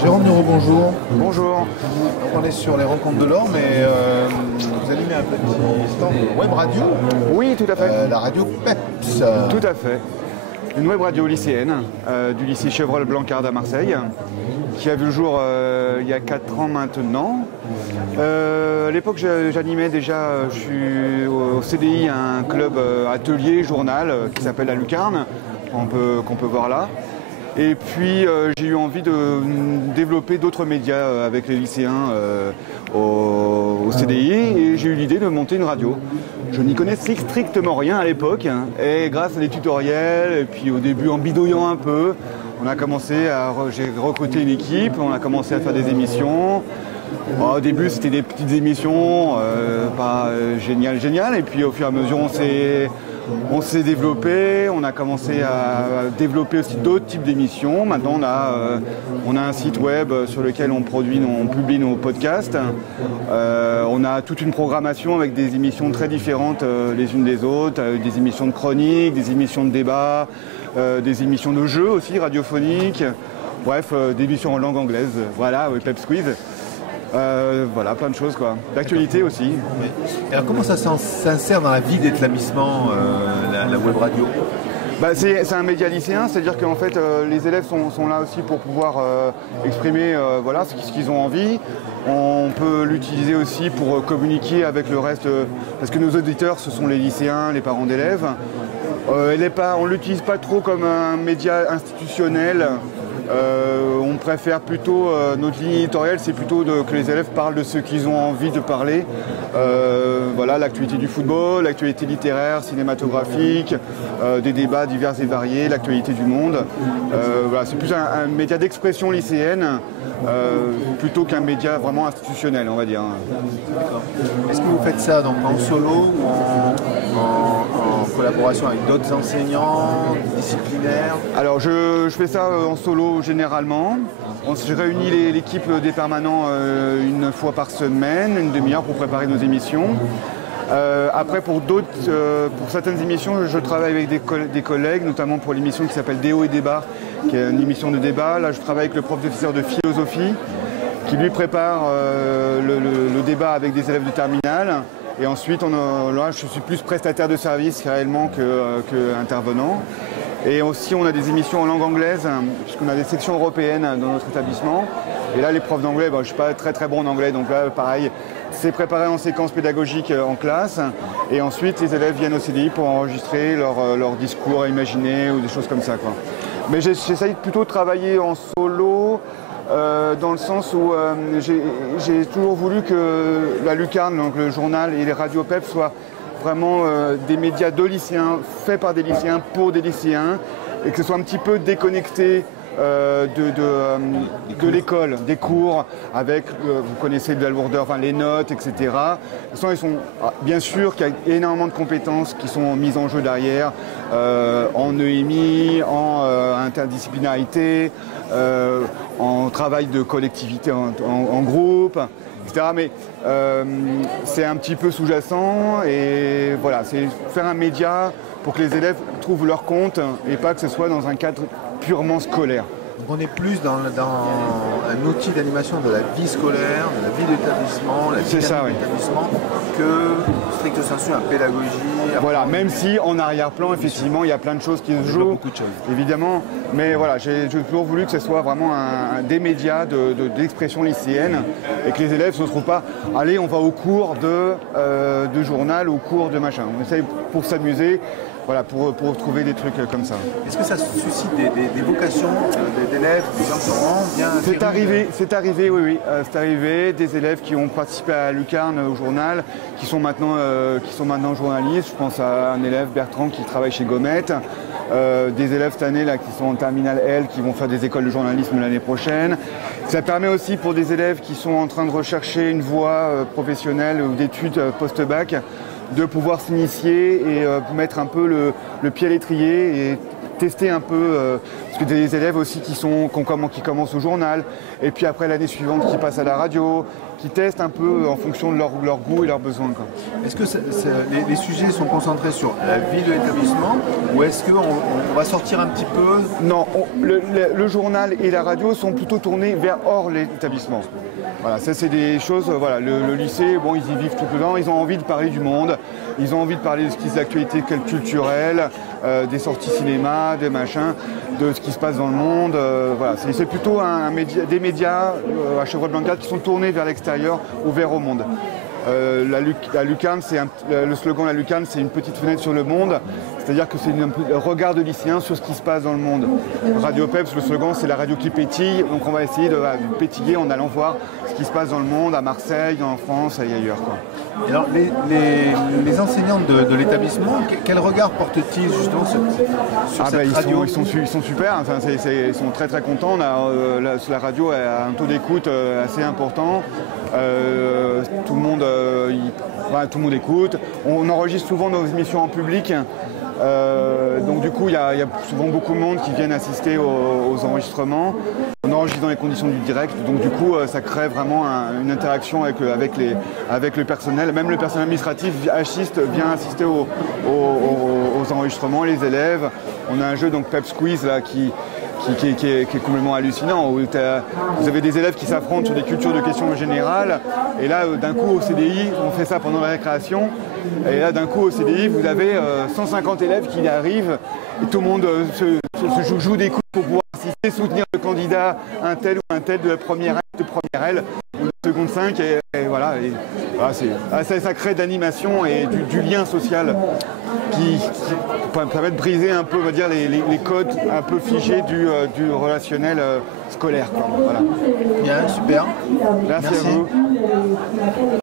Jérôme Nureau, bonjour. Bonjour. Donc on est sur les rencontres de l'or, mais vous animez un petit stand de web radio. Oui, tout à fait. La radio PEPS. Tout à fait. Une web radio lycéenne du lycée Chevreul-Blanquard à Marseille, qui a vu le jour il y a 4 ans maintenant. À l'époque, j'animais déjà, je suis au CDI, un club atelier, journal, qui s'appelle La Lucarne, qu'on peut voir là. Et puis j'ai eu envie de développer d'autres médias avec les lycéens au CDI et j'ai eu l'idée de monter une radio. Je n'y connaissais strictement rien à l'époque et grâce à des tutoriels et puis au début en bidouillant un peu, j'ai recruté une équipe, on a commencé à faire des émissions. Au début c'était des petites émissions, pas génial et puis au fur et à mesure on s'est développé, on a commencé à développer aussi d'autres types d'émissions. Maintenant, on a un site web sur lequel on publie nos podcasts. On a toute une programmation avec des émissions très différentes les unes des autres, des émissions de chronique, des émissions de débat, des émissions de jeux aussi radiophoniques. Bref, des émissions en langue anglaise. Voilà, Pep Squeeze. Voilà, plein de choses quoi. D'actualité aussi. Et alors comment ça s'insère dans la vie d'établissement, la web radio? C'est un média lycéen, c'est-à-dire qu'en fait les élèves sont là aussi pour pouvoir exprimer ce qu'ils ont envie. On peut l'utiliser aussi pour communiquer avec le reste, parce que nos auditeurs ce sont les lycéens, les parents d'élèves. On ne l'utilise pas trop comme un média institutionnel. On préfère plutôt, notre ligne éditoriale, c'est plutôt que les élèves parlent de ce qu'ils ont envie de parler. L'actualité du football, l'actualité littéraire, cinématographique, des débats divers et variés, l'actualité du monde. C'est plus un média d'expression lycéenne plutôt qu'un média vraiment institutionnel, on va dire. D'accord. Est-ce que vous faites ça donc en solo ou en collaboration avec d'autres enseignants, disciplinaires? Alors je fais ça en solo généralement. Je réunis l'équipe des permanents une fois par semaine, une demi-heure pour préparer nos émissions. Après pour certaines émissions, je travaille avec des collègues, notamment pour l'émission qui s'appelle Déo et Débat, qui est une émission de débat. Là je travaille avec le professeur de philosophie qui lui prépare le débat avec des élèves de terminale. Et ensuite, là, je suis plus prestataire de service réellement qu'intervenant. Et aussi, on a des émissions en langue anglaise, puisqu'on a des sections européennes dans notre établissement. Et là, les profs d'anglais, je ne suis pas très bon en anglais, donc là, pareil, c'est préparé en séquence pédagogique en classe. Et ensuite, les élèves viennent au CDI pour enregistrer leur discours à imaginer ou des choses comme ça, quoi. Mais j'essaye plutôt de travailler en solo. Dans le sens où j'ai toujours voulu que la Lucarne, donc le journal et les radios PEP soient vraiment des médias de lycéens, faits par des lycéens, pour des lycéens, et que ce soit un petit peu déconnecté de l'école, des cours, avec, vous connaissez de la lourdeur, les notes, etc. Bien sûr qu'il y a énormément de compétences qui sont mises en jeu derrière, en EMI, en interdisciplinarité, en travail de collectivité en groupe, etc. Mais c'est un petit peu sous-jacent et voilà, c'est faire un média pour que les élèves trouvent leur compte et pas que ce soit dans un cadre purement scolaire. Donc on est plus dans un outil d'animation de la vie scolaire, de la vie d'établissement, la vie d'établissement, que stricto sensu, un pédagogie. Voilà, même si en arrière-plan, effectivement, il y a plein de choses qui se jouent, beaucoup de choses. Évidemment. Mais voilà, j'ai toujours voulu que ce soit vraiment des médias d'expression lycéenne et que les élèves ne se trouvent pas, allez, on va au cours de journal, au cours de machin. On essaye pour s'amuser. Voilà, pour trouver des trucs comme ça. Est-ce que ça suscite des vocations d'élèves, des gens qui ont bien... C'est arrivé, oui. C'est arrivé, des élèves qui ont participé à Lucarne au journal, qui sont maintenant journalistes. Je pense à un élève, Bertrand, qui travaille chez Gommette. Des élèves cette année là, qui sont en terminale L, qui vont faire des écoles de journalisme l'année prochaine. Ça permet aussi pour des élèves qui sont en train de rechercher une voie professionnelle ou d'études post-bac, de pouvoir s'initier et mettre un peu le pied à l'étrier et tester un peu, parce que des élèves aussi qui commencent au journal, et puis après l'année suivante qui passent à la radio, qui testent un peu en fonction de leur goût et leurs besoins. Est-ce que les sujets sont concentrés sur la vie de l'établissement ou est-ce qu'on va sortir un petit peu? Non, le journal et la radio sont plutôt tournés vers hors l'établissement. Voilà, ça c'est des choses, voilà, le lycée, bon, ils y vivent tout le temps, ils ont envie de parler du monde, ils ont envie de parler de ce qui est l'actualité culturelle, des sorties cinéma, des machins, de ce qui se passe dans le monde. Voilà, c'est plutôt des médias à Chevreul-Blanquerde qui sont tournés vers l'extérieur, ouverts au monde. La lucarne, le slogan de la lucarne, c'est une petite fenêtre sur le monde, c'est-à-dire que c'est un regard de lycéen sur ce qui se passe dans le monde. Radio Peps, le slogan, c'est la radio qui pétille, donc on va essayer de pétiller en allant voir ce qui se passe dans le monde, à Marseille, en France et ailleurs, quoi. Et alors, les enseignants de l'établissement, quel regard portent-ils justement sur cette radio? Ils sont super, enfin, ils sont très très contents. La radio a un taux d'écoute assez important. Tout le monde écoute. On enregistre souvent nos émissions en public. Donc du coup, il y a souvent beaucoup de monde qui viennent assister aux enregistrements. On enregistre dans les conditions du direct, donc du coup, ça crée vraiment une interaction avec le personnel. Même le personnel administratif vient assister aux enregistrements, les élèves. On a un jeu, donc Peps Quiz, là, qui est complètement hallucinant, où vous avez des élèves qui s'affrontent sur des cultures de questions générales, et là d'un coup au CDI, on fait ça pendant la récréation, et là d'un coup au CDI vous avez 150 élèves qui arrivent, et tout le monde se joue des coups pour pouvoir assister, soutenir le candidat, un tel ou un tel de la première L, ou de seconde 5, et voilà, ça crée de l'animation et du lien social qui permet de briser un peu, on va dire, les codes un peu figés du relationnel scolaire, quoi. Voilà. Bien, super. Merci à vous.